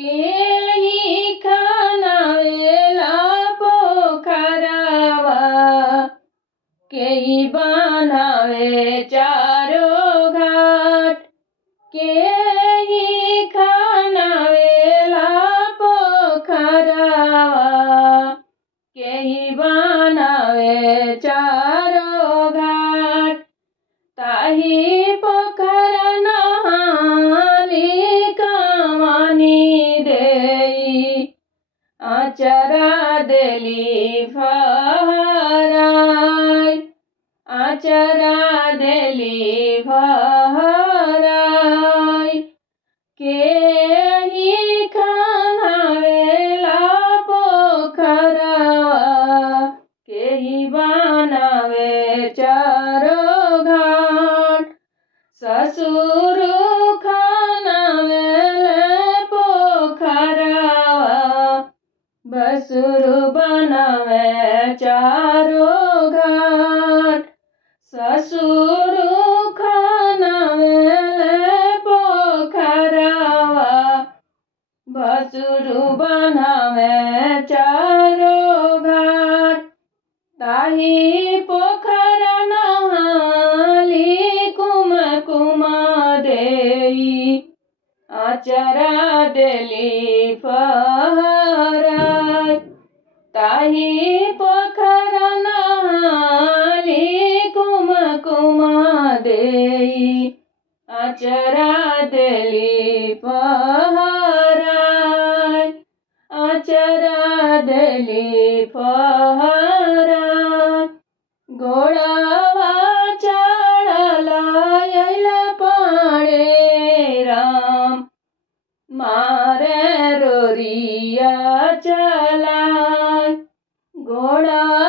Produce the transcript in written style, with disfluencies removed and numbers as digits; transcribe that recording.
केही खनावेला पोखरावा, केही बनावे चारो घाट। केही खनावेला पोखरावा, केही बनावे चारो घाट। ताही पोखरा नहाली कमानी देई, आचरा देली फहराई, आचरा देली फहराई। केही खनावेला पोखरावा, केही बनावे चारो घाट। ससुर खनावेले पोखरावा, भसुर बनावे चारो घाट। ससुर खनावेले पोखरावा, भसुर बनावे चारो घाट। ताही पोखरा नहाली कुमकुमा देई, आचरा देली फहराई। ताही पोखरा नहाली कुमकुमा देई, आचरा देली फहराई, आचरा देली फहराई। घोडावा चढला यायला पाणे राम, मारे रोरिया चलाय। घोडा